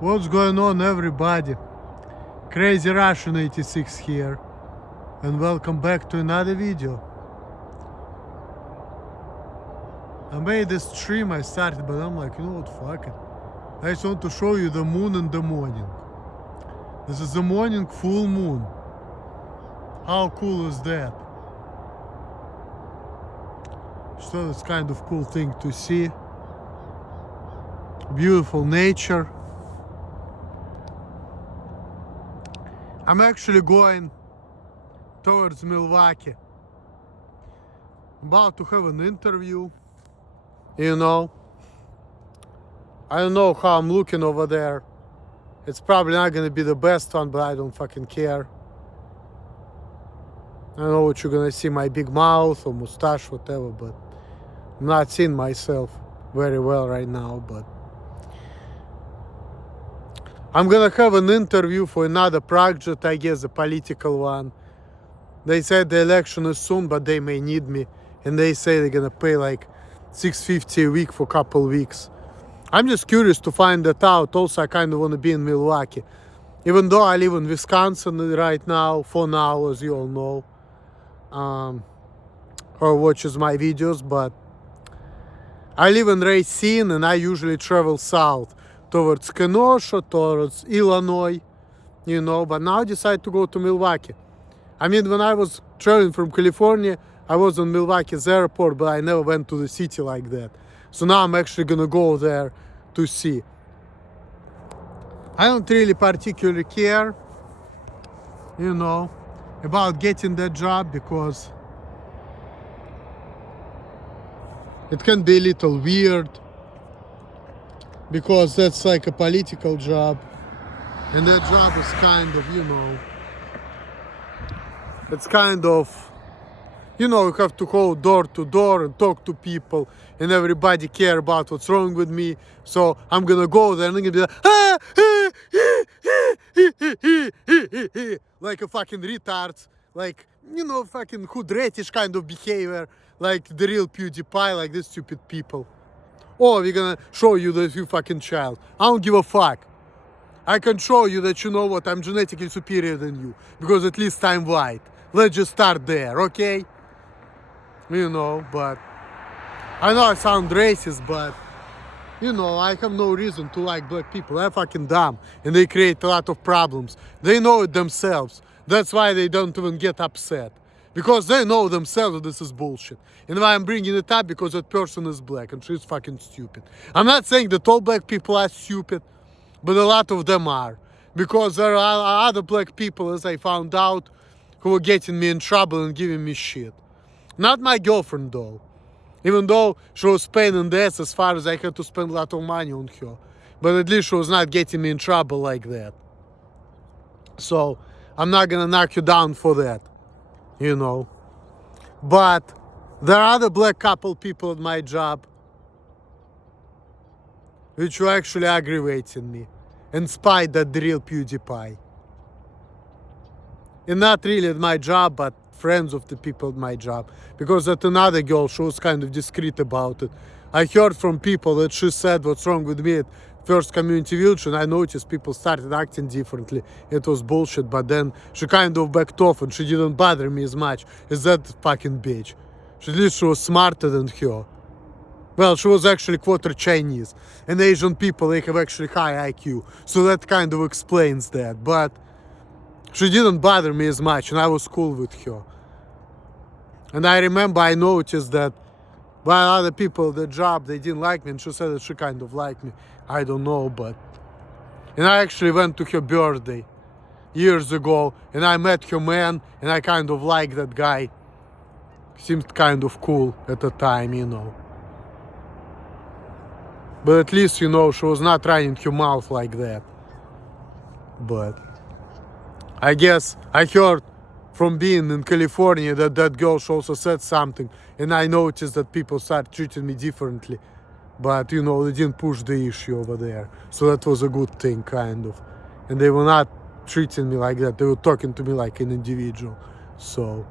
What's going on, everybody? Crazy Russian 86 here, and welcome back to another video. I made this stream, I started, but I'm like, you know what, fuck it. I just want to show you the moon in the morning. This is the morning full moon. How cool is that? So it's kind of cool thing to see. Beautiful nature. I'm actually going towards Milwaukee. About to have an interview. You know, I don't know how I'm looking over there. It's probably not gonna be the best one, but I don't fucking care. I don't know what you're gonna see, my big mouth or mustache, whatever, but I'm not seeing myself very well right now, but I'm gonna have an interview for another project, I guess a political one. They said the election is soon, but they may need me, and they say they're gonna pay like $650 a week for a couple weeks. I'm just curious to find that out. Also, I kind of want to be in Milwaukee. Even though I live in Wisconsin right now, for now, as you all know, or watches my videos, but I live in Racine, and I usually travel south towards Kenosha, towards Illinois, you know, but now I decided to go to Milwaukee. I mean, when I was traveling from California, I was on Milwaukee's airport, but I never went to the city like that. So now I'm actually gonna go there to see. I don't really particularly care, you know, about getting that job because it can be a little weird because that's like a political job, and that job is kind of, you know, it's kind of, you know, you have to go door to door and talk to people, and everybody care about what's wrong with me. So I'm gonna go there and I'm gonna be like a fucking retard, like, you know, fucking hood-ratish kind of behavior, like the real PewDiePie, like these stupid people. Or we're gonna show you that you fucking child. I don't give a fuck. I can show you that, you know what, I'm genetically superior than you, because at least I'm white. Let's just start there, okay? You know, but I know I sound racist, but you know, I have no reason to like black people. They're fucking dumb, and they create a lot of problems. They know it themselves. That's why they don't even get upset, because they know themselves that this is bullshit. And why I'm bringing it up, because that person is black and she's fucking stupid. I'm not saying that all black people are stupid, but a lot of them are, because there are other black people, as I found out, who are getting me in trouble and giving me shit. Not my girlfriend though. Even though she was pain in the ass as far as I had to spend a lot of money on her. But at least she was not getting me in trouble like that. So I'm not gonna knock you down for that, you know. But there are other black couple people at my job which were actually aggravating me, in spite that the real PewDiePie. And not really at my job, but friends of the people at my job, because that another girl, she was kind of discreet about it. I heard from people that she said what's wrong with me at first community village, and I noticed people started acting differently. It was bullshit, but then she kind of backed off and she didn't bother me as much as that fucking bitch. At least she was smarter than her. Well, she was actually quarter Chinese, and Asian people, they have actually high IQ, so that kind of explains that, but she didn't bother me as much, and I was cool with her. And I remember I noticed that while other people at the job, they didn't like me, and she said that she kind of liked me. I don't know, but... And I actually went to her birthday years ago, and I met her man, and I kind of liked that guy. Seemed kind of cool at the time, you know. But at least, you know, she was not running her mouth like that. But I guess I heard from being in California that that girl also said something, and I noticed that people start treating me differently. But, you know, they didn't push the issue over there. So that was a good thing, kind of. And they were not treating me like that. They were talking to me like an individual. So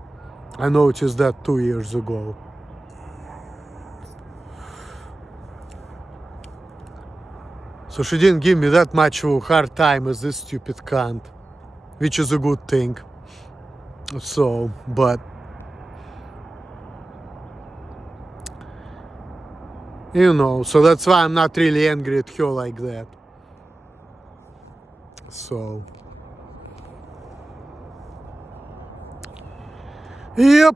I noticed that 2 years ago. So she didn't give me that much of a hard time as this stupid cunt, which is a good thing. So, but you know, so that's why I'm not really angry at her like that. So, yep.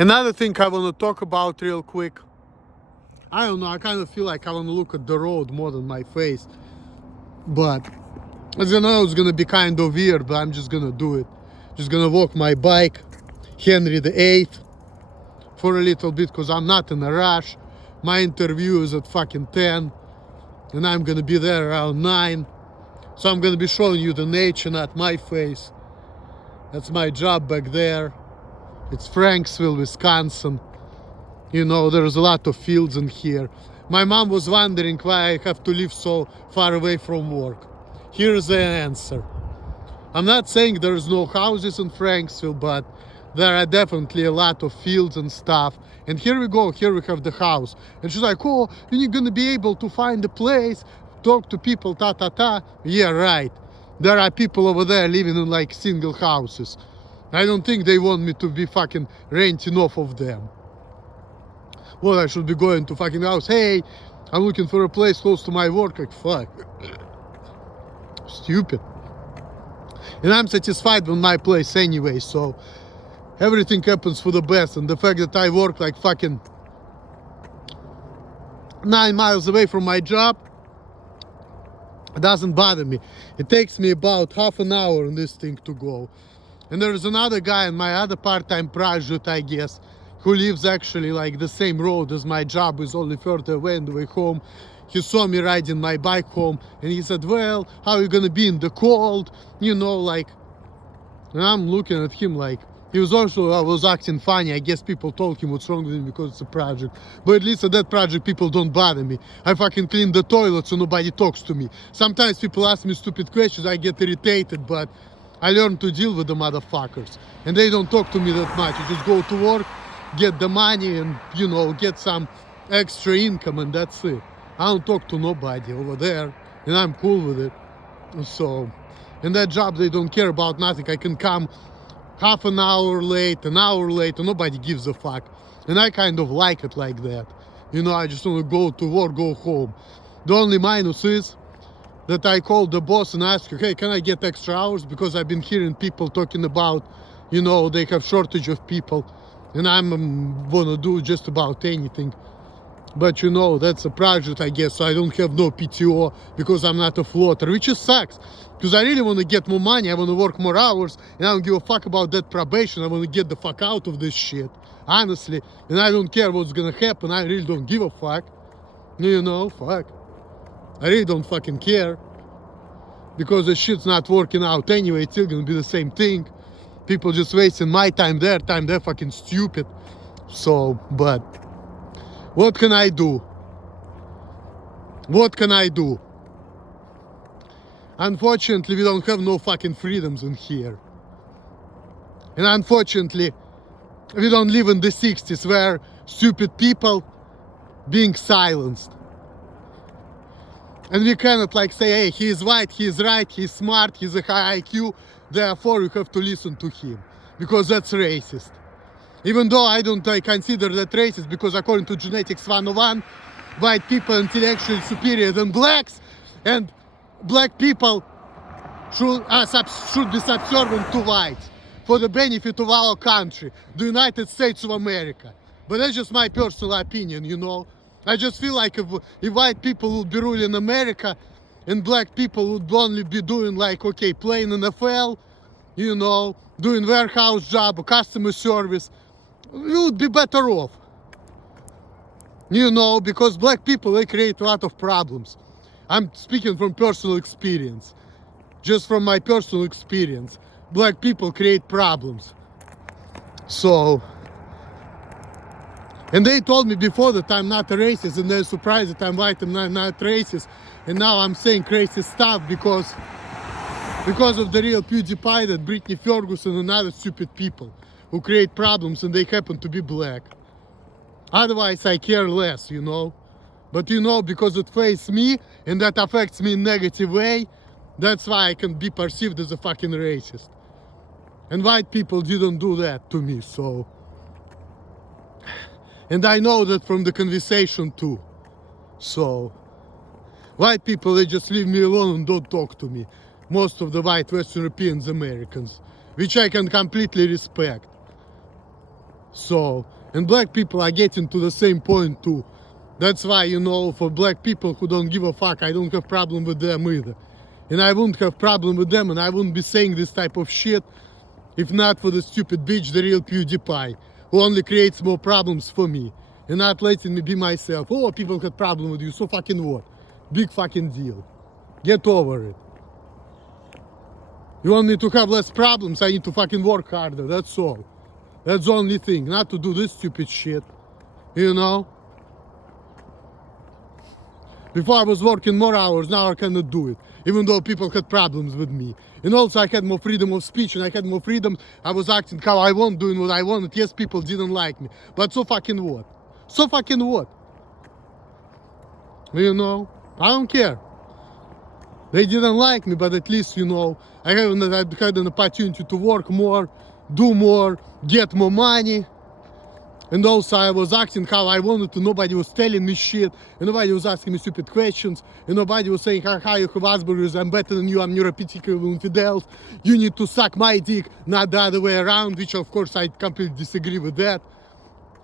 Another thing I want to talk about real quick. I don't know, I kind of feel like I want to look at the road more than my face. But, as you know, it's going to be kind of weird, but I'm just going to do it. Just going to walk my bike, Henry VIII, for a little bit, because I'm not in a rush. My interview is at fucking 10, and I'm going to be there around 9. So I'm going to be showing you the nature, not my face. That's my job back there. It's Franksville, Wisconsin. You know, there's a lot of fields in here. My mom was wondering why I have to live so far away from work. Here's the answer. I'm not saying there's no houses in Franksville, but there are definitely a lot of fields and stuff. And here we go, here we have the house. And she's like, oh, you're gonna be able to find a place, talk to people, ta-ta-ta. Yeah, right. There are people over there living in like single houses. I don't think they want me to be fucking renting off of them. Well, I should be going to fucking house. Hey, I'm looking for a place close to my work. Like, fuck. Stupid. And I'm satisfied with my place anyway, so everything happens for the best. And the fact that I work like fucking 9 miles away from my job, it doesn't bother me. It takes me about half an hour on this thing to go. And there's another guy in my other part-time project, I guess, who lives actually like the same road as my job, is only further away on the way home. He saw me riding my bike home, and he said, well, how are you gonna be in the cold? You know, like, and I'm looking at him like, he was also, I was acting funny. I guess people told him what's wrong with him because it's a project. But at least at that project, people don't bother me. I fucking clean the toilet so nobody talks to me. Sometimes people ask me stupid questions, I get irritated, but I learned to deal with the motherfuckers. And they don't talk to me that much. You just go to work, get the money, and, you know, get some extra income, and that's it. I don't talk to nobody over there, and I'm cool with it. So, in that job, they don't care about nothing. I can come half an hour late, an hour late, and nobody gives a fuck. And I kind of like it like that. You know, I just want to go to work, go home. The only minus is that I called the boss and asked her, hey, can I get extra hours? Because I've been hearing people talking about, you know, they have shortage of people, and I'm gonna do just about anything. But you know, that's a project, I guess, so I don't have no PTO because I'm not a floater, which just sucks. Because I really want to get more money, I want to work more hours, and I don't give a fuck about that probation. I want to get the fuck out of this shit, honestly. And I don't care what's gonna happen, I really don't give a fuck. You know, fuck. I really don't fucking care. Because the shit's not working out anyway, it's still gonna be the same thing. People just wasting my time, their time, they're fucking stupid. So, but what can I do? What can I do? Unfortunately, we don't have no fucking freedoms in here. And unfortunately, we don't live in the 60s where stupid people being silenced. And we cannot like say, hey, he is white, he is right, he's smart, he's a high IQ, therefore you have to listen to him. Because that's racist. Even though I don't consider that racist, because according to Genetics 101, white people are intellectually superior than blacks, and black people should be subservient to whites for the benefit of our country, the United States of America. But that's just my personal opinion, you know. I just feel like if white people would be ruling America and black people would only be doing like, okay, playing NFL, you know, doing warehouse job, customer service, we would be better off. You know, because black people, they create a lot of problems. I'm speaking from personal experience. Just from my personal experience. Black people create problems. So, and they told me before that I'm not a racist, and they're surprised that I'm white and I'm not racist. And now I'm saying racist stuff because Because of the real PewDiePie, that Britney Ferguson and other stupid people who create problems and they happen to be black. Otherwise, I care less, you know. But you know, because it affects me and that affects me in a negative way, that's why I can be perceived as a fucking racist. And white people didn't do that to me, so. And I know that from the conversation too. So, white people, they just leave me alone and don't talk to me. Most of the white Western Europeans, Americans, which I can completely respect. So, and black people are getting to the same point too. That's why, you know, for black people who don't give a fuck, I don't have problem with them either. And I wouldn't have problem with them, and I wouldn't be saying this type of shit if not for the stupid bitch, the real PewDiePie, who only creates more problems for me and not letting me be myself. Oh, people had problem with you, so fucking what? Big fucking deal. Get over it. You want me to have less problems? I need to fucking work harder, that's all. That's the only thing, not to do this stupid shit, you know? Before I was working more hours, now I cannot do it, even though people had problems with me. And also I had more freedom of speech and I had more freedom. I was acting how I want, doing what I wanted. Yes, people didn't like me, but so fucking what? So fucking what? You know, I don't care. They didn't like me, but at least, you know, I had an opportunity to work more, do more, get more money. And also I was acting how I wanted to, nobody was telling me shit, and nobody was asking me stupid questions, and nobody was saying, how you have Asperger's, I'm better than you, I'm neurotypical infidels, you need to suck my dick, not the other way around, which of course I completely disagree with that.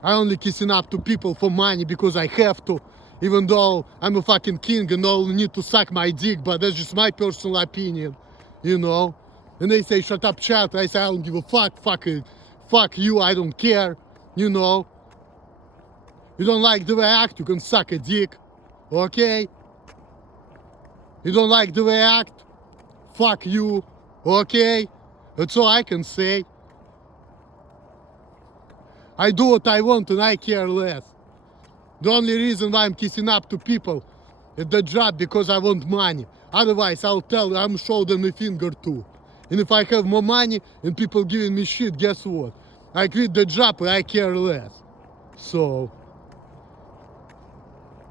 I only kissing up to people for money because I have to, even though I'm a fucking king and all need to suck my dick, but that's just my personal opinion, you know. And they say, shut up, chat. I say, I don't give a fuck, fuck it, fuck you, I don't care. You know, you don't like the way I act, you can suck a dick, okay? You don't like the way I act, fuck you, okay? That's all I can say. I do what I want and I care less. The only reason why I'm kissing up to people at the job because I want money. Otherwise, I'm show them a finger too. And if I have more money and people giving me shit, guess what? I quit the job and I care less. So,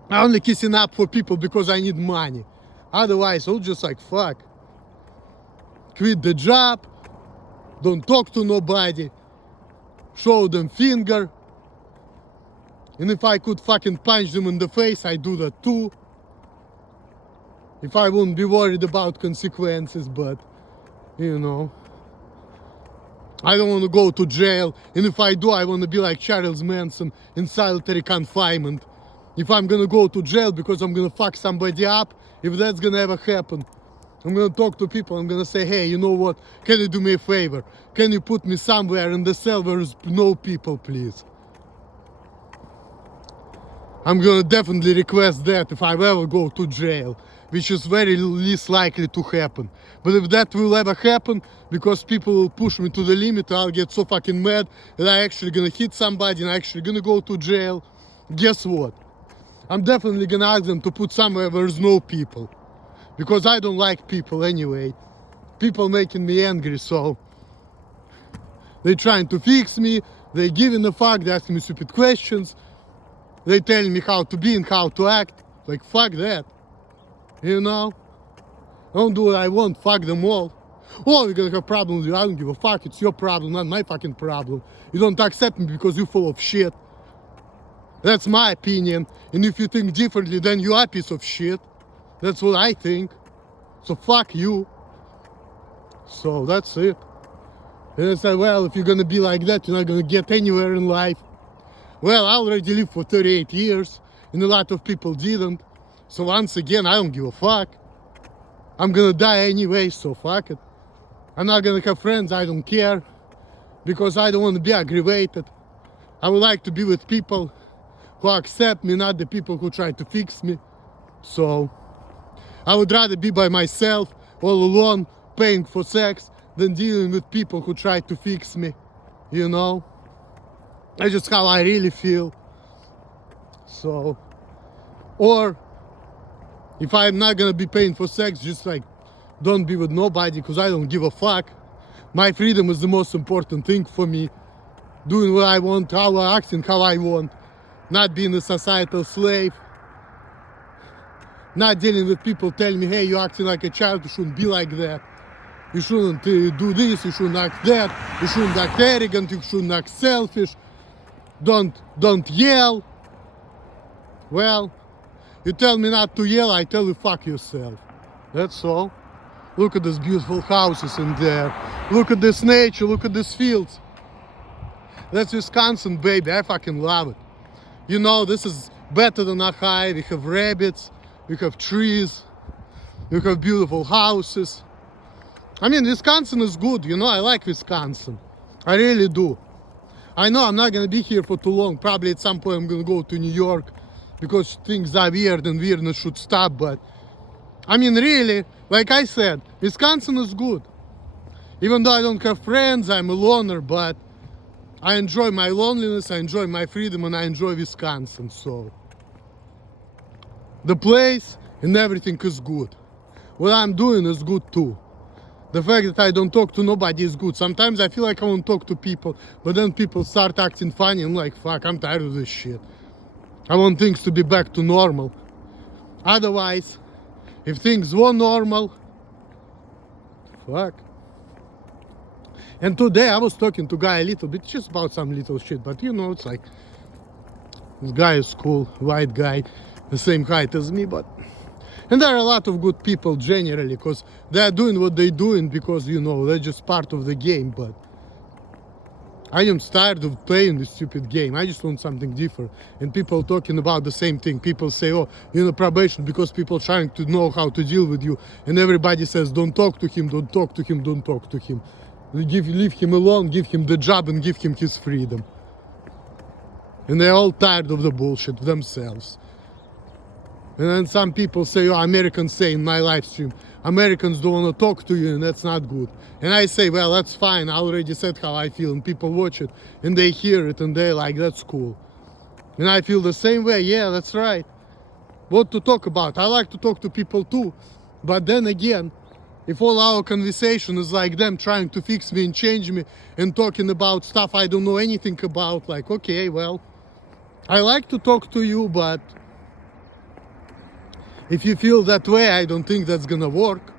I'm only kissing up for people because I need money. Otherwise, I'll just like, fuck. Quit the job, don't talk to nobody, show them finger. And if I could fucking punch them in the face, I do that too. If I wouldn't be worried about consequences, but, you know. I don't want to go to jail, and if I do, I want to be like Charles Manson in solitary confinement. If I'm gonna go to jail because I'm gonna fuck somebody up, if that's gonna ever happen, I'm gonna talk to people, I'm gonna say, hey, you know what, can you do me a favor? Can you put me somewhere in the cell where there's no people, please? I'm gonna definitely request that if I ever go to jail, which is very least likely to happen. But if that will ever happen, because people will push me to the limit, I'll get so fucking mad that I'm actually gonna hit somebody and I'm actually gonna go to jail. Guess what? I'm definitely gonna ask them to put somewhere where there's no people. Because I don't like people anyway. People making me angry, so they trying to fix me, they giving a fuck, they asking me stupid questions. They telling me how to be and how to act. Like, fuck that. You know? I don't do what I want. Fuck them all. Oh, you're gonna have problems with you. I don't give a fuck. It's your problem, not my fucking problem. You don't accept me because you're full of shit. That's my opinion. And if you think differently, then you are a piece of shit. That's what I think. So fuck you. So that's it. And I said, well, if you're gonna be like that, you're not gonna get anywhere in life. Well, I already lived for 38 years, and a lot of people didn't. So once again, I don't give a fuck. I'm gonna die anyway, so fuck it. I'm not gonna have friends, I don't care. Because I don't want to be aggravated. I would like to be with people who accept me, not the people who try to fix me. So, I would rather be by myself, all alone, paying for sex, than dealing with people who try to fix me, you know? That's just how I really feel. So, or if I'm not gonna be paying for sex, just like don't be with nobody because I don't give a fuck. My freedom is the most important thing for me. Doing what I want, how I acting, how I want. Not being a societal slave. Not dealing with people telling me, hey, you're acting like a child, you shouldn't be like that. You shouldn't do this, you shouldn't act that, you shouldn't act arrogant, you shouldn't act selfish. Don't yell. Well, you tell me not to yell, I tell you fuck yourself. That's all. Look at these beautiful houses in there. Look at this nature, look at these fields. That's Wisconsin, baby, I fucking love it. You know, this is better than Ohio. We have rabbits, we have trees, we have beautiful houses. I mean, Wisconsin is good, you know, I like Wisconsin. I really do. I know I'm not gonna be here for too long. Probably at some point I'm gonna go to New York because things are weird and weirdness should stop, but I mean, really, like I said, Wisconsin is good. Even though I don't have friends, I'm a loner, but I enjoy my loneliness, I enjoy my freedom, and I enjoy Wisconsin, so. The place and everything is good. What I'm doing is good too. The fact that I don't talk to nobody is good. Sometimes I feel like I won't talk to people, but then people start acting funny and I'm like, fuck, I'm tired of this shit. I want things to be back to normal. Otherwise, if things were normal, fuck. And today I was talking to a guy a little bit, just about some little shit, but you know, it's like, this guy is cool, white guy, the same height as me, but, and there are a lot of good people generally, because they're doing what they're doing because, you know, they're just part of the game, but I am tired of playing this stupid game. I just want something different. And people talking about the same thing. People say, oh, you're on probation because people trying to know how to deal with you. And everybody says, don't talk to him, don't talk to him, don't talk to him. Leave him alone, give him the job and give him his freedom. And they're all tired of the bullshit themselves. And then some people say, oh, Americans say in my live stream, Americans don't want to talk to you and that's not good. And I say, well, that's fine. I already said how I feel and people watch it and they hear it and they're like, that's cool. And I feel the same way. Yeah, that's right. What to talk about? I like to talk to people too. But then again, if all our conversation is like them trying to fix me and change me and talking about stuff I don't know anything about, like, okay, well, I like to talk to you, but if you feel that way, I don't think that's gonna work,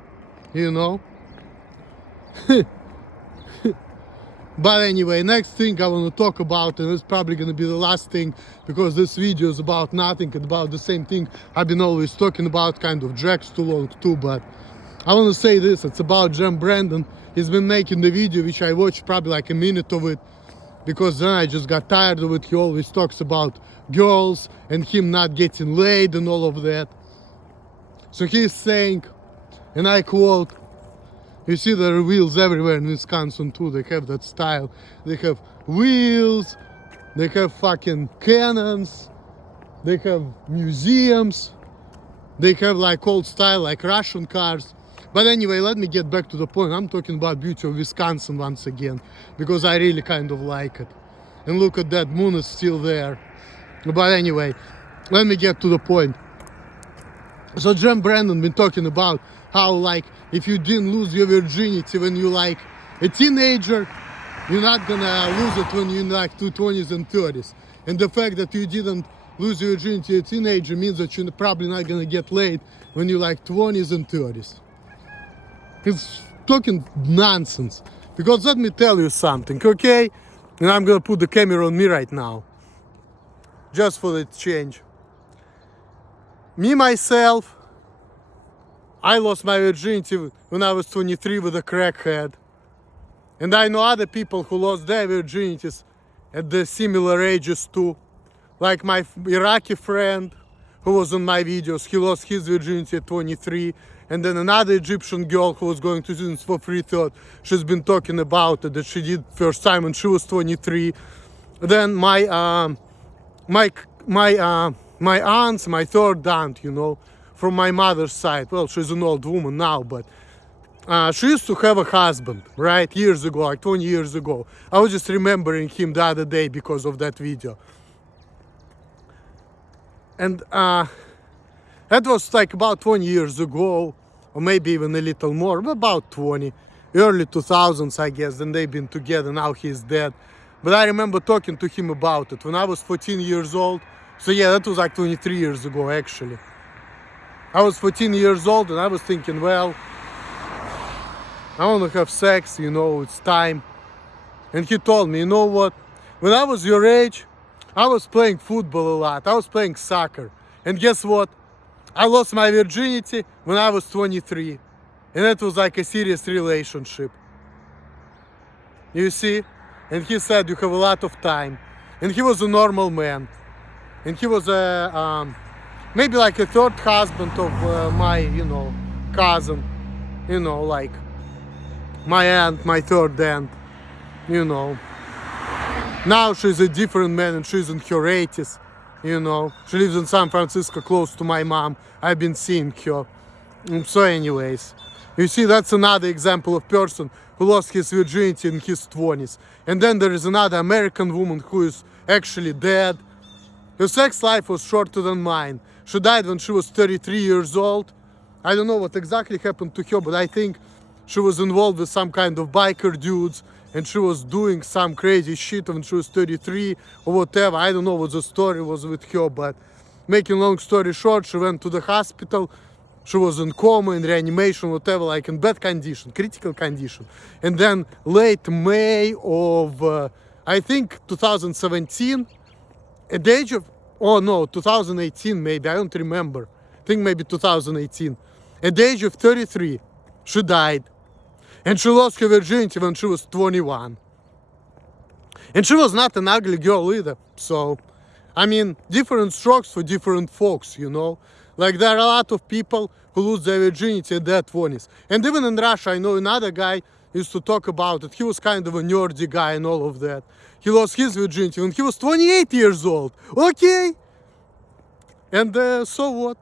you know? But anyway, next thing I want to talk about, and it's probably gonna be the last thing, because this video is about nothing and about the same thing I've been always talking about, kind of drags too long too, but I want to say this, it's about Jem Brandon. He's been making the video, which I watched probably like a minute of it, because then I just got tired of it. He always talks about girls and him not getting laid and all of that. So he's saying, and I quote, you see there are wheels everywhere in Wisconsin too, they have that style. They have wheels, they have fucking cannons, they have museums, they have like old style, like Russian cars. But anyway, let me get back to the point. I'm talking about beauty of Wisconsin once again, because I really kind of like it. And look at that, moon is still there. But anyway, let me get to the point. So Jem Brandon been talking about how, like, if you didn't lose your virginity when you like a teenager, you're not gonna lose it when you're in like 20s and 30s. And the fact that you didn't lose your virginity as a teenager means that you're probably not gonna get laid when you're like 20s and 30s. He's talking nonsense. Because let me tell you something, okay? And I'm gonna put the camera on me right now. Just for the change. Me, myself, I lost my virginity when I was 23 with a crackhead. And I know other people who lost their virginities at the similar ages too. Like my Iraqi friend who was on my videos, he lost his virginity at 23. And then another Egyptian girl who was going to students for free thought she's been talking about it, that she did first time when she was 23. Then my aunt, my third aunt, you know, from my mother's side. Well, she's an old woman now, but she used to have a husband, right? Years ago, like 20 years ago. I was just remembering him the other day because of that video. And that was like about 20 years ago. or maybe even a little more, but about 20. Early 2000s, I guess, and they've been together. Now he's dead. But I remember talking to him about it when I was 14 years old. So yeah, that was like 23 years ago, actually. I was 14 years old and I was thinking, well, I want to have sex, it's time. And he told me, you know what? When I was your age, I was playing football a lot. I was playing soccer. And guess what? I lost my virginity when I was 23. And it was like a serious relationship. You see? And he said, you have a lot of time. And he was a normal man. And he was maybe like a third husband of my, cousin. Like my aunt, my third aunt. Now she's a different man and she's in her 80s. She lives in San Francisco close to my mom. I've been seeing her. So anyways, you see, that's another example of person who lost his virginity in his 20s. And then there is another American woman who is actually dead. Her sex life was shorter than mine. She died when she was 33 years old. I don't know what exactly happened to her, but I think she was involved with some kind of biker dudes and she was doing some crazy shit when she was 33 or whatever. I don't know what the story was with her, but making long story short, she went to the hospital. She was in coma, in reanimation, whatever, like in bad condition, critical condition. And then late May of, I think, 2017, at the age of, 2018 maybe, I don't remember. I think maybe 2018. At the age of 33, she died. And she lost her virginity when she was 21. And she was not an ugly girl either. So, I mean, different strokes for different folks, Like there are a lot of people who lose their virginity at their 20s. And even in Russia, I know another guy used to talk about it. He was kind of a nerdy guy and all of that. He lost his virginity when he was 28 years old. Okay. And so what?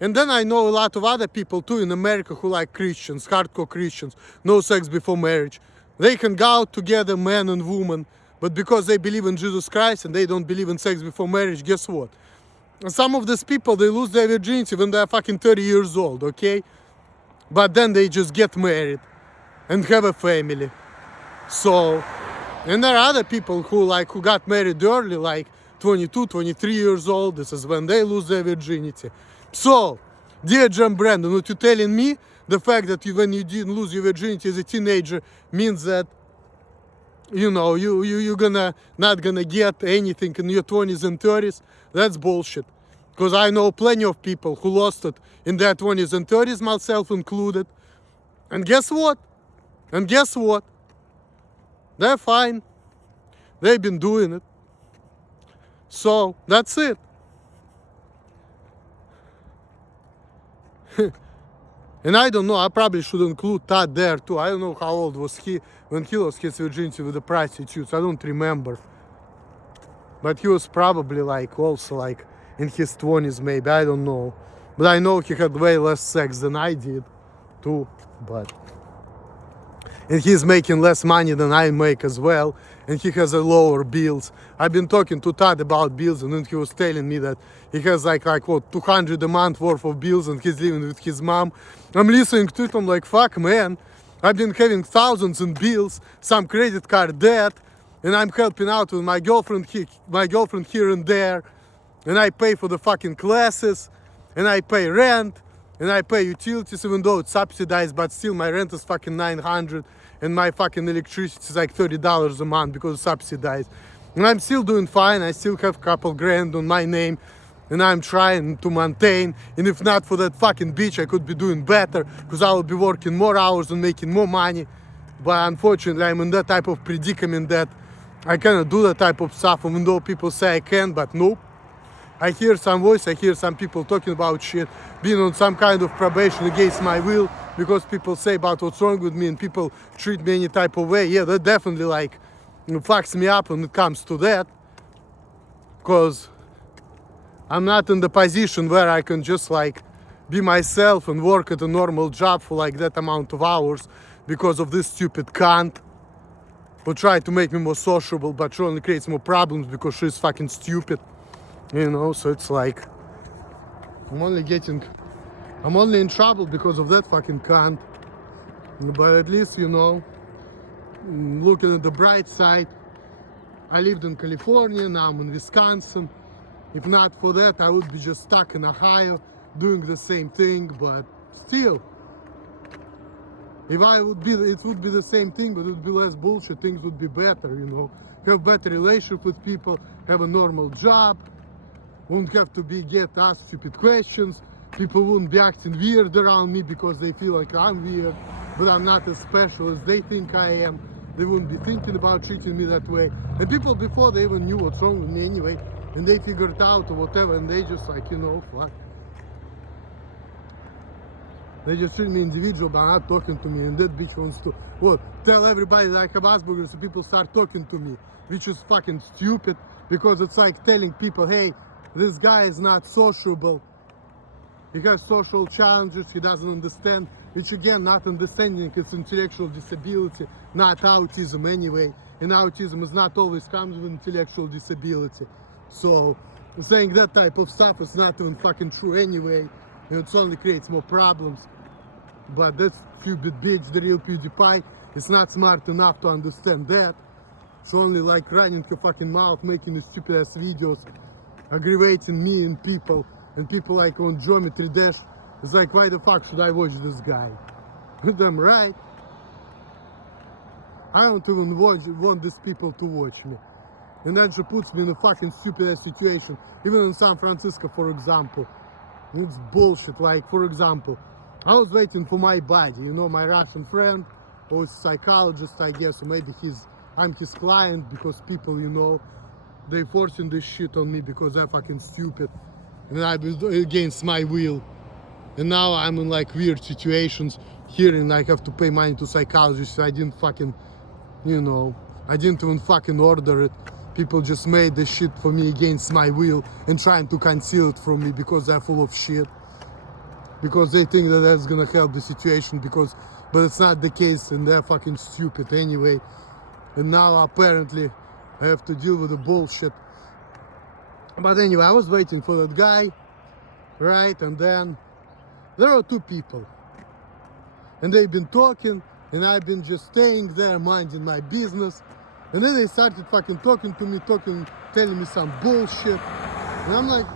And then I know a lot of other people too in America who like Christians, hardcore Christians, no sex before marriage. They can go out together, man and woman, but because they believe in Jesus Christ and they don't believe in sex before marriage, guess what? Some of these people, they lose their virginity when they're fucking 30 years old, okay? But then they just get married and have a family. So, and there are other people who got married early, like 22, 23 years old. This is when they lose their virginity. So, dear John Brandon, what you're telling me, the fact that when you didn't lose your virginity as a teenager means that, you're not gonna get anything in your 20s and 30s, that's bullshit. Because I know plenty of people who lost it in their 20s and 30s, myself included. And guess what? They're fine. They've been doing it. So, that's it. And I don't know, I probably should include Todd there too. I don't know how old was he when he lost his virginity with the prostitutes. I don't remember. But he was probably also in his 20s maybe, I don't know. But I know he had way less sex than I did too. And he's making less money than I make as well. And he has a lower bills. I've been talking to Todd about bills, and then he was telling me that he has like what, 200 a month worth of bills and he's living with his mom. I'm listening to it, I'm like, fuck man, I've been having thousands in bills, some credit card debt, and I'm helping out with my girlfriend here and there, and I pay for the fucking classes, and I pay rent, and I pay utilities, even though it's subsidized, but still my rent is fucking $900, and my fucking electricity is like $30 a month because it's subsidized. And I'm still doing fine, I still have a couple grand on my name, and I'm trying to maintain, and if not for that fucking bitch, I could be doing better, because I would be working more hours and making more money. But unfortunately, I'm in that type of predicament that I cannot do that type of stuff, even though people say I can, but nope. I hear some voice, I hear some people talking about shit, being on some kind of probation against my will, because people say about what's wrong with me and people treat me any type of way. Yeah, that definitely fucks me up when it comes to that, because I'm not in the position where I can just be myself and work at a normal job for that amount of hours because of this stupid cunt who tried to make me more sociable, but she only creates more problems because she's fucking stupid. So it's I'm only getting I'm only in trouble because of that fucking cunt. But at least, you know, looking at the bright side, I lived in California, now I'm in Wisconsin. If not for that, I would be just stuck in Ohio doing the same thing, but still. If I would be, it would be the same thing, but it would be less bullshit, things would be better, you know. Have better relationship with people, have a normal job, won't have to get asked stupid questions, people wouldn't be acting weird around me because they feel like I'm weird, but I'm not as special as they think I am. They wouldn't be thinking about treating me that way. And people before, they even knew what's wrong with me anyway, and they figured it out or whatever, and they just like, you know, fuck. They just treat me individual by not talking to me, and that bitch wants to, what, tell everybody that I have Asperger's so people start talking to me, which is fucking stupid, because it's like telling people, hey, this guy is not sociable, he has social challenges, he doesn't understand, which again, not understanding is intellectual disability, not autism anyway, and autism is not always comes with intellectual disability. So saying that type of stuff is not even fucking true anyway, and it only creates more problems. But that stupid bitch, the real PewDiePie, is not smart enough to understand that. It's only like running her fucking mouth, making these stupid ass videos, aggravating me and people like on Geometry Dash. It's like, why the fuck should I watch this guy? Damn right. I don't even want these people to watch me. And that just puts me in a fucking stupid ass situation. Even in San Francisco, for example. It's bullshit. Like, for example, I was waiting for my buddy, you know, my Russian friend, who's a psychologist, I guess, or maybe I'm his client, because people, you know, they forcing this shit on me because they're fucking stupid. And I was against my will. And now I'm in like weird situations here, and I have to pay money to psychologists. I didn't fucking, you know, I didn't even fucking order it. People just made this shit for me against my will and trying to conceal it from me because they're full of shit. Because they think that that's gonna help the situation, but it's not the case, and they're fucking stupid anyway. And now apparently I have to deal with the bullshit. But anyway, I was waiting for that guy, right? And then there are two people, and they've been talking, and I've been just staying there minding my business. And then they started fucking talking to me, telling me some bullshit. And I'm like,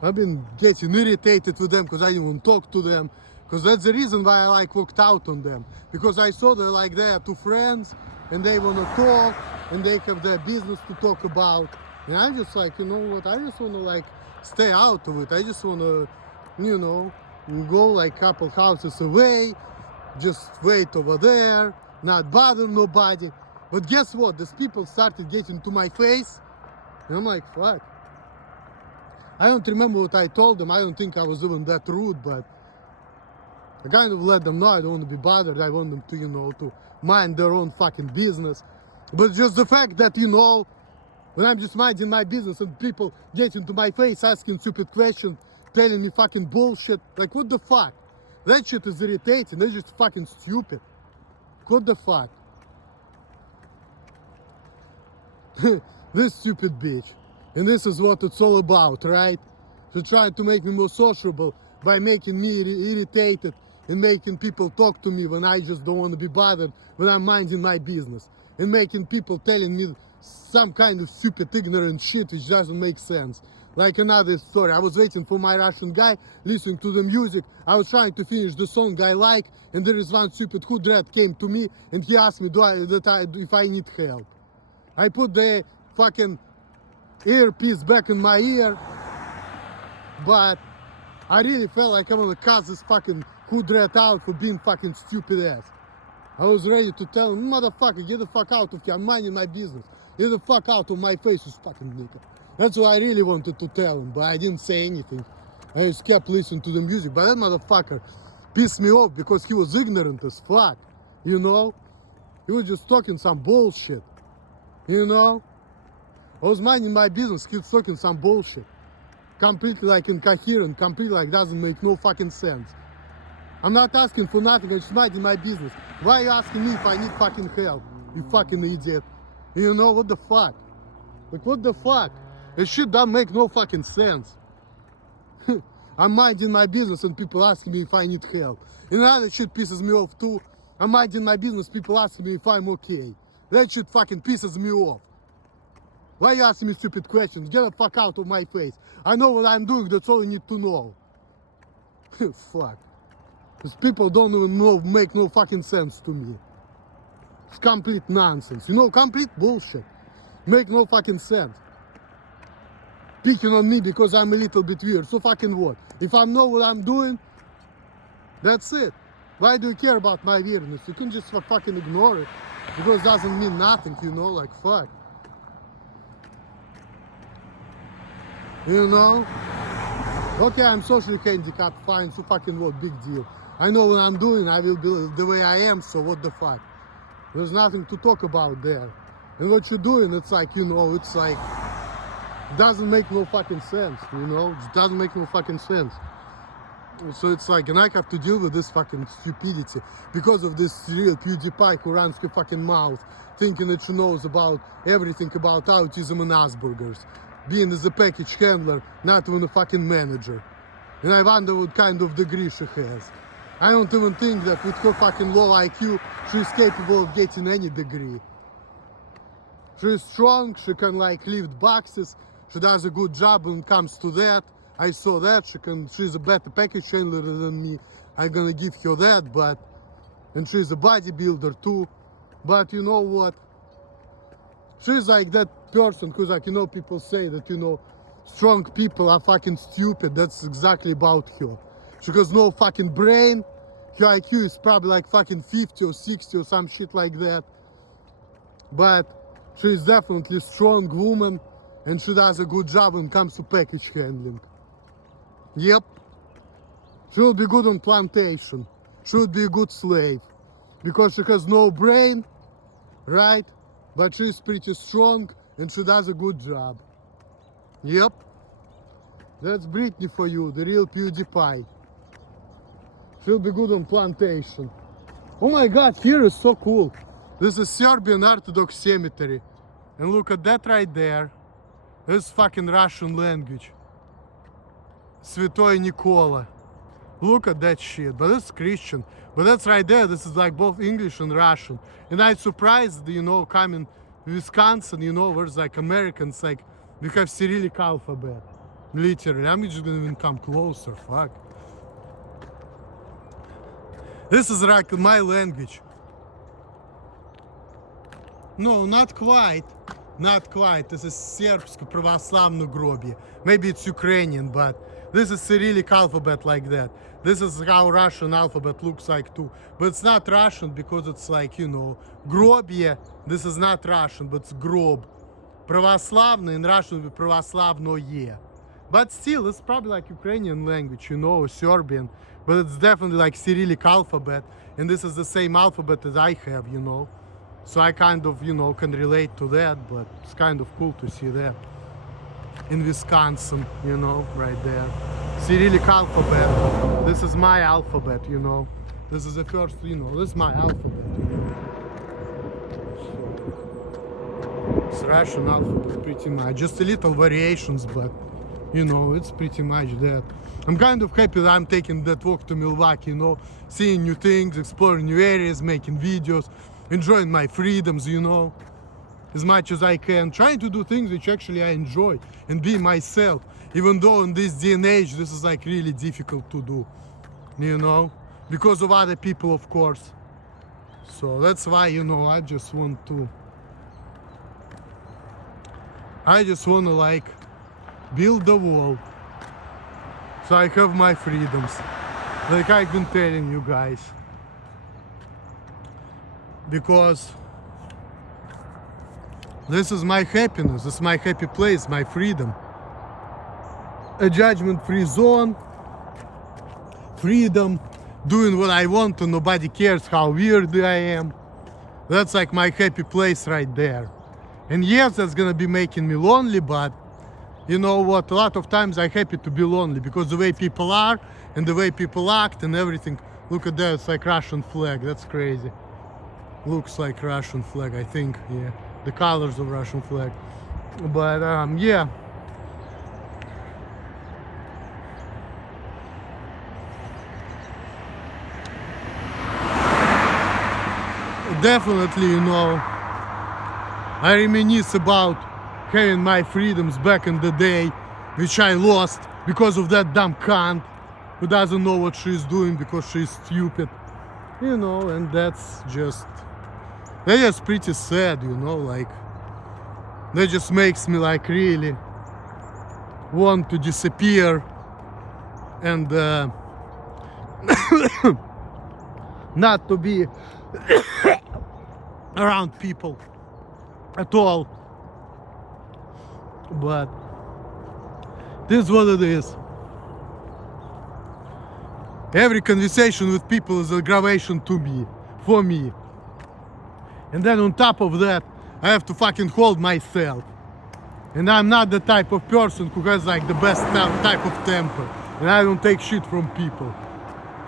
I've been getting irritated with them because I didn't even talk to them. Because that's the reason why I like walked out on them. Because I saw that like they are two friends and they want to talk and they have their business to talk about. And I'm just like, you know what, I just want to like stay out of it. I just want to, you know, go like couple houses away, just wait over there, not bother nobody. But guess what, these people started getting to my face and I'm like, fuck. I don't remember what I told them. I don't think I was even that rude, but I kind of let them know I don't want to be bothered. I want them to, you know, to mind their own fucking business. But just the fact that, you know, when I'm just minding my business and people get into my face asking stupid questions, telling me fucking bullshit, like what the fuck? That shit is irritating. They're just fucking stupid. What the fuck? This stupid bitch. And this is what it's all about, right? To try to make me more sociable by making me irritated and making people talk to me when I just don't want to be bothered, when I'm minding my business. And making people telling me some kind of stupid, ignorant shit which doesn't make sense. Like another story, I was waiting for my Russian guy, listening to the music. I was trying to finish the song I like, and there is one stupid hood rat came to me and he asked me if I need help. I put the fucking earpiece back in my ear, but I really felt like I'm gonna cuss this fucking hood rat out for being fucking stupid ass. I was ready to tell him, motherfucker, get the fuck out of here, I'm minding my business. Get the fuck out of my face, you fucking nigga. That's what I really wanted to tell him, but I didn't say anything. I just kept listening to the music, but that motherfucker pissed me off because he was ignorant as fuck, you know? He was just talking some bullshit, you know? I was minding my business, he was talking some bullshit. Completely like incoherent, completely like doesn't make no fucking sense. I'm not asking for nothing, I'm just minding my business. Why are you asking me if I need fucking help? You fucking idiot. You know, what the fuck? Like, what the fuck? This shit don't make no fucking sense. I'm minding my business and people asking me if I need help. And another shit pisses me off too. I'm minding my business, people asking me if I'm okay. That shit fucking pisses me off. Why you asking me stupid questions? Get the fuck out of my face. I know what I'm doing, that's all you need to know. Fuck. Because people don't even know, make no fucking sense to me. It's complete nonsense. You know, complete bullshit. Make no fucking sense. Picking on me because I'm a little bit weird. So fucking what? If I know what I'm doing, that's it. Why do you care about my weirdness? You can just fucking ignore it. Because it doesn't mean nothing, you know, like fuck. You know? Okay, I'm socially handicapped, fine, so fucking what, big deal. I know what I'm doing, I will be the way I am, so what the fuck. There's nothing to talk about there. And what you're doing, it's like, you know, it's like, doesn't make no fucking sense, you know? It doesn't make no fucking sense. So it's like, and I have to deal with this fucking stupidity because of this real PewDiePie who runs her fucking mouth, thinking that she knows about everything about autism and Asperger's, being as a package handler, not even a fucking manager. And I wonder what kind of degree she has. I don't even think that with her fucking low IQ, she's capable of getting any degree. She's strong, she can like lift boxes, she does a good job when it comes to that. I saw that, she's a better package handler than me. I'm gonna give her that, but, and she's a bodybuilder too. But you know what? She's like that person who's like, you know, people say that, you know, strong people are fucking stupid. That's exactly about her. She has no fucking brain. Her IQ is probably like fucking 50 or 60 or some shit like that. But she's definitely a strong woman and she does a good job when it comes to package handling. Yep. She will be good on plantation. She would be a good slave. Because she has no brain, right? But she's pretty strong and she does a good job. Yep. That's Britney for you, the real PewDiePie. She'll be good on plantation. Oh my god, here is so cool. This is Serbian Orthodox cemetery. And look at that right there. This is fucking Russian language. Святой Nicola. Look at that shit. But it's Christian. But that's right there. This is like both English and Russian. And I'm surprised, you know, coming Wisconsin, you know, where's like Americans, like, we have Cyrillic alphabet. Literally. I'm just gonna even come closer. Fuck. This is like my language. No, not quite. Not quite. This is Serbsko православное гробие. Maybe it's Ukrainian, but this is Cyrillic alphabet like that. This is how Russian alphabet looks like too. But it's not Russian because it's like, you know, гробие. This is not Russian, but it's гроб. Православный in Russian would be православное. But still, it's probably like Ukrainian language, you know, Serbian. But it's definitely like Cyrillic alphabet. And this is the same alphabet as I have, you know. So I kind of, you know, can relate to that, but it's kind of cool to see that. In Wisconsin, you know, right there. Cyrillic alphabet. This is my alphabet, you know. This is the first, you know, this is my alphabet, you know. So, it's Russian alphabet pretty much. Just a little variations, but, you know, it's pretty much that. I'm kind of happy that I'm taking that walk to Milwaukee, you know, seeing new things, exploring new areas, making videos, enjoying my freedoms, you know, as much as I can, trying to do things which actually I enjoy and be myself, even though in this day and age this is like really difficult to do, you know, because of other people, of course. So that's why, you know, I just want to like build the wall so I have my freedoms, like I've been telling you guys. Because this is my happiness, this is my happy place, my freedom. A judgment-free zone, freedom, doing what I want and nobody cares how weird I am. That's like my happy place right there. And yes, that's gonna be making me lonely, but you know what, a lot of times I'm happy to be lonely because the way people are and the way people act and everything. Look at that, it's like Russian flag, that's crazy. Looks like Russian flag, I think, yeah. The colors of Russian flag. But, yeah. definitely, you know, I reminisce about having my freedoms back in the day, which I lost because of that dumb cunt who doesn't know what she's doing because she's stupid, you know, and that's just pretty sad, you know, like, that just makes me like really want to disappear and not to be around people at all. But this is what it is. Every conversation with people is a aggravation to me, for me. And then on top of that, I have to fucking hold myself. And I'm not the type of person who has like the best type of temper. And I don't take shit from people.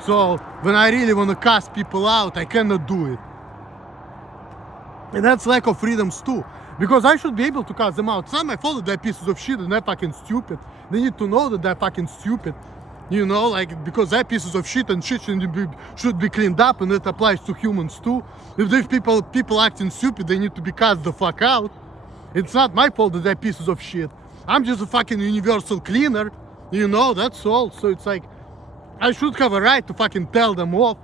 So when I really want to cuss people out, I cannot do it. And that's lack of freedoms too. Because I should be able to cuss them out. It's not my fault that they're pieces of shit and they're fucking stupid. They need to know that they're fucking stupid. You know, like, because they're pieces of shit and shit should be cleaned up, and it applies to humans too. If there's people acting stupid, they need to be cussed the fuck out. It's not my fault that they're pieces of shit. I'm just a fucking universal cleaner, you know, that's all. So it's like, I should have a right to fucking tell them off,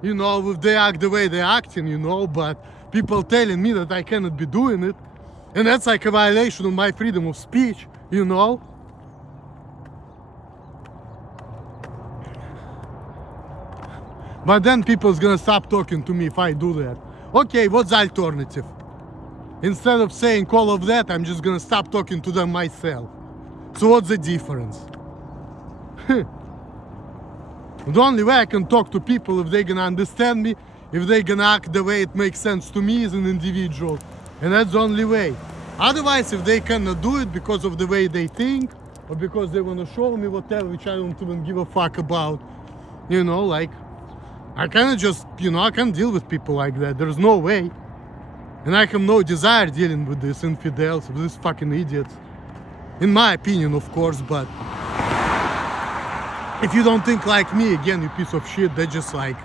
you know, if they act the way they're acting, you know, but people telling me that I cannot be doing it, and that's like a violation of my freedom of speech, you know. But then people's gonna stop talking to me if I do that. Okay, what's the alternative? Instead of saying all of that, I'm just gonna stop talking to them myself. So what's the difference? The only way I can talk to people if they're gonna understand me, if they're gonna act the way it makes sense to me as an individual. And that's the only way. Otherwise, if they cannot do it because of the way they think, or because they wanna show me whatever, which I don't even give a fuck about, you know, like, I cannot just, you know, I can't deal with people like that. There's no way. And I have no desire dealing with these infidels, with these fucking idiots. In my opinion, of course, but if you don't think like me, again, you piece of shit, they're just like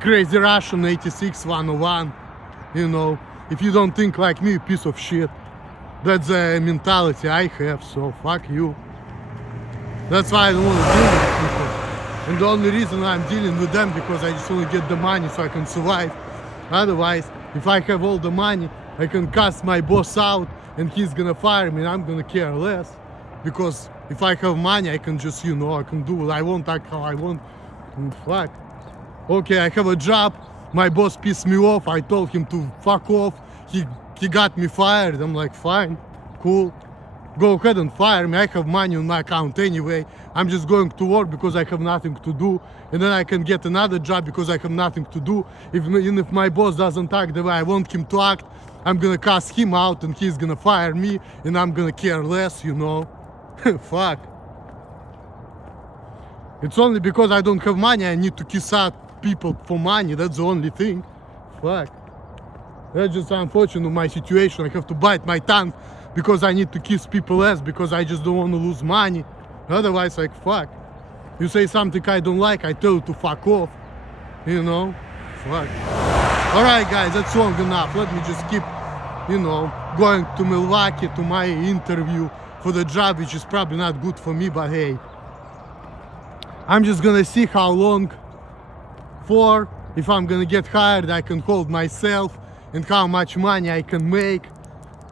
crazy Russian 86 101, you know. If you don't think like me, you piece of shit. That's the mentality I have, so fuck you. That's why I don't want to deal with people. And the only reason I'm dealing with them because I just want to get the money so I can survive. Otherwise, if I have all the money, I can cast my boss out and he's gonna fire me and I'm gonna care less. Because if I have money, I can just, you know, I can do what I want, act how I want. And fuck. Okay, I have a job. My boss pissed me off. I told him to fuck off. He got me fired. I'm like, fine, cool. Go ahead and fire me. I have money on my account anyway. I'm just going to work because I have nothing to do. And then I can get another job because I have nothing to do. Even if my boss doesn't act the way I want him to act, I'm gonna cast him out and he's gonna fire me and I'm gonna care less, you know. Fuck. It's only because I don't have money I need to kiss out people for money. That's the only thing. Fuck. That's just unfortunate my situation. I have to bite my tongue because I need to kiss people ass because I just don't want to lose money. Otherwise, like, fuck. You say something I don't like, I tell you to fuck off. You know? Fuck. Alright guys, that's long enough. Let me just keep, you know, going to Milwaukee to my interview for the job, which is probably not good for me, but hey. I'm just gonna see how long for. If I'm gonna get hired, I can hold myself and how much money I can make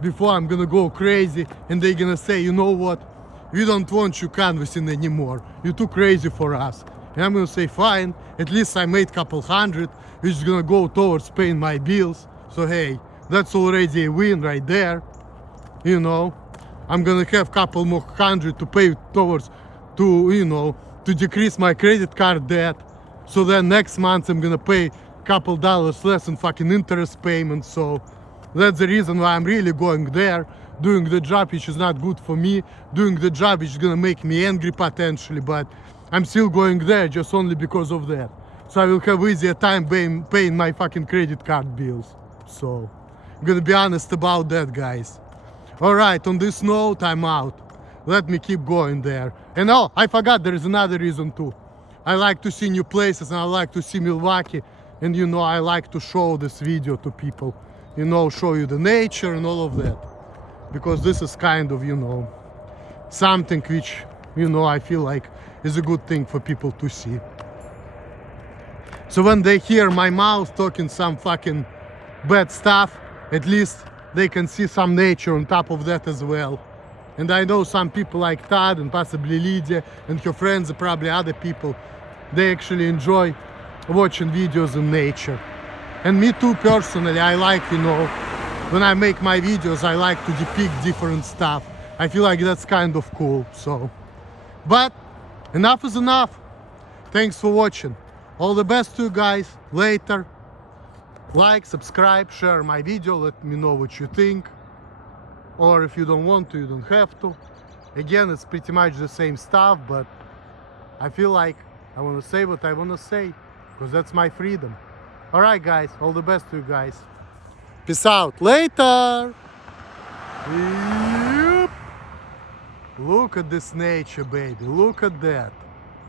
before I'm gonna go crazy and they're gonna say, you know what, we don't want you canvassing anymore, you're too crazy for us. And I'm gonna say, fine, at least I made a couple hundred, which is gonna go towards paying my bills. So hey, that's already a win right there. You know, I'm gonna have a couple more hundred to pay towards, to, you know, to decrease my credit card debt. So then next month I'm gonna pay a couple dollars less in fucking interest payments. So that's the reason why I'm really going there, doing the job which is not good for me, doing the job which is gonna make me angry potentially, but I'm still going there just only because of that. So I will have easier time paying my fucking credit card bills. So I'm gonna be honest about that, guys. Alright, on this note, I'm out. Let me keep going there. And oh, I forgot there is another reason too. I like to see new places and I like to see Milwaukee And you know, I like to show this video to people, you know, show you the nature and all of that, because this is kind of, you know, something which, you know, I feel like is a good thing for people to see. So when they hear my mouth talking some fucking bad stuff, at least they can see some nature on top of that as well. And I know some people like Todd and possibly Lydia and her friends and probably other people, they actually enjoy watching videos in nature. And me too, personally, I like, you know, when I make my videos, I like to depict different stuff. I feel like that's kind of cool, so. But enough is enough. Thanks for watching. All the best to you guys. Later. Like, subscribe, share my video, let me know what you think. Or if you don't want to, you don't have to. Again, it's pretty much the same stuff, but I feel like I want to say what I want to say, because that's my freedom. Alright guys, all the best to you guys. Peace out. Later! Yep. Look at this nature, baby. Look at that.